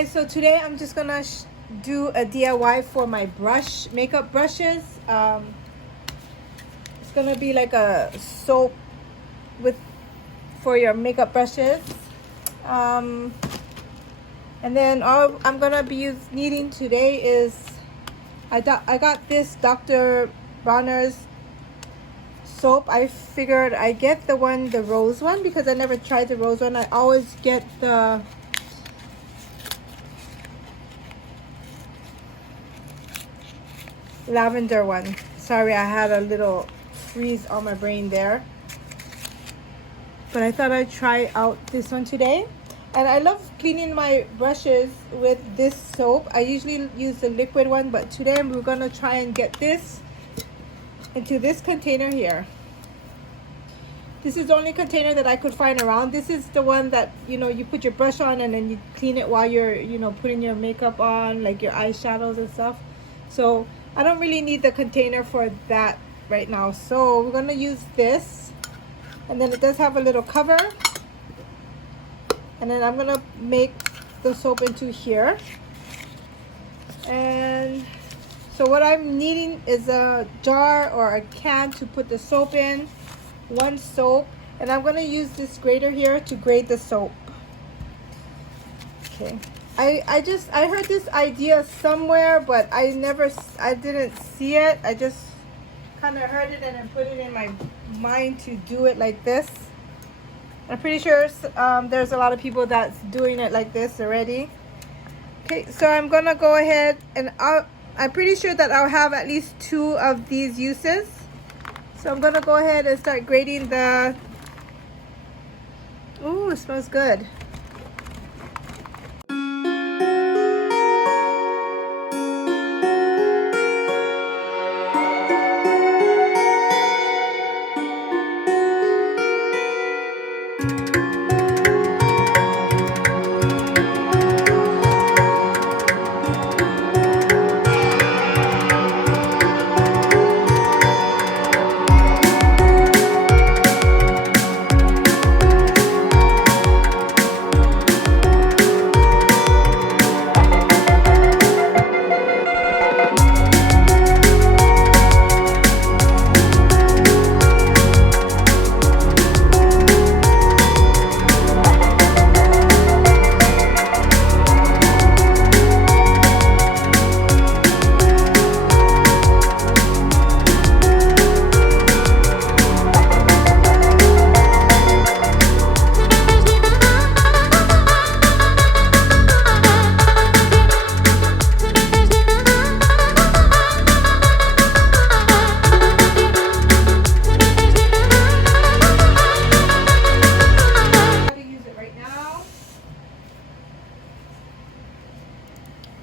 guys, so today I'm just gonna do a DIY for my makeup brushes. It's gonna be like a soap for your makeup brushes. And then all I'm gonna be needing today is I got this Dr. Bronner's soap. I figured I get the rose one because I never tried the rose one. I always get the lavender one. Sorry, I had a little freeze on my brain there, but I thought I'd try out this one today. And I love cleaning my brushes with this soap. I usually use the liquid one, but today we're gonna try and get this into this container here. This is the only container that I could find around. This is the one that, you put your brush on and then you clean it while you're, putting your makeup on, like your eyeshadows and stuff. So I don't really need the container for that right now. So we're gonna use this. And then it does have a little cover. And then I'm gonna make the soap into here. And so what I'm needing is a jar or a can to put the soap in. One soap. And I'm gonna use this grater here to grate the soap. Okay. I heard this idea somewhere, but I didn't see it. I just kind of heard it and then put it in my mind to do it like this. I'm pretty sure there's a lot of people that's doing it like this already. Okay, so I'm gonna go ahead and I'm pretty sure that I'll have at least 2 of these uses. So I'm gonna go ahead and start grating the. Ooh, it smells good.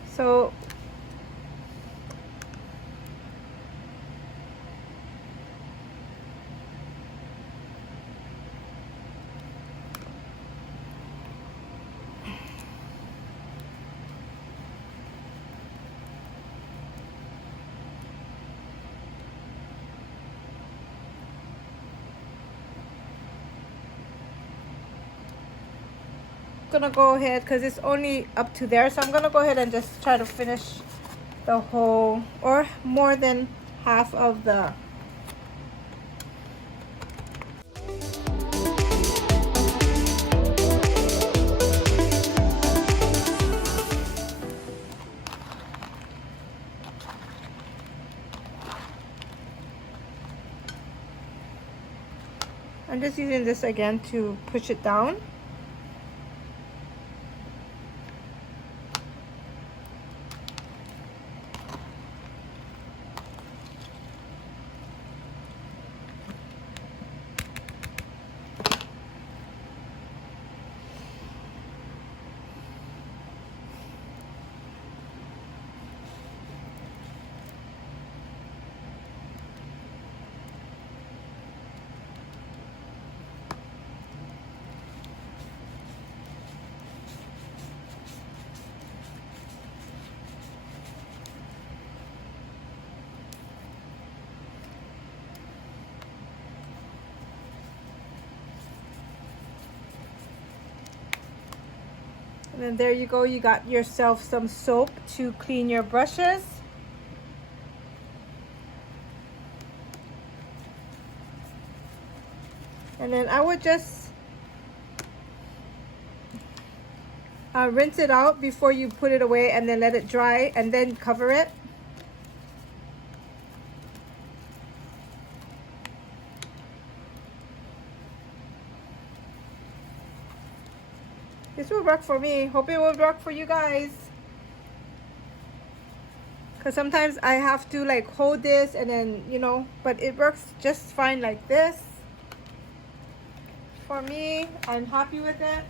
So I'm gonna go ahead because it's only up to there, so I'm gonna go ahead and just try to finish the whole or more than half of the. I'm just using this again to push it down. And then there you go, you got yourself some soap to clean your brushes. And then I would just rinse it out before you put it away, and then let it dry and then cover it. This will work for me. Hope it will work for you guys. Because sometimes I have to like hold this and then, you know, but it works just fine like this. For me, I'm happy with it.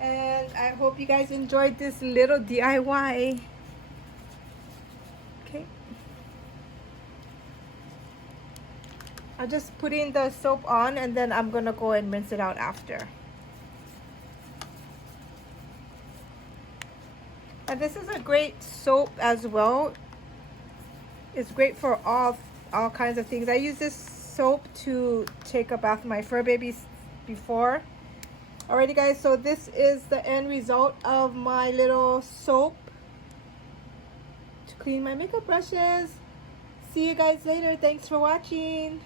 And I hope you guys enjoyed this little DIY. Okay. I'm just putting the soap on, and then I'm gonna go and rinse it out after. And this is a great soap as well. It's great for all kinds of things. I use this soap to take a bath with my fur babies before. Alrighty guys, so this is the end result of my little soap to clean my makeup brushes. See you guys later. Thanks for watching.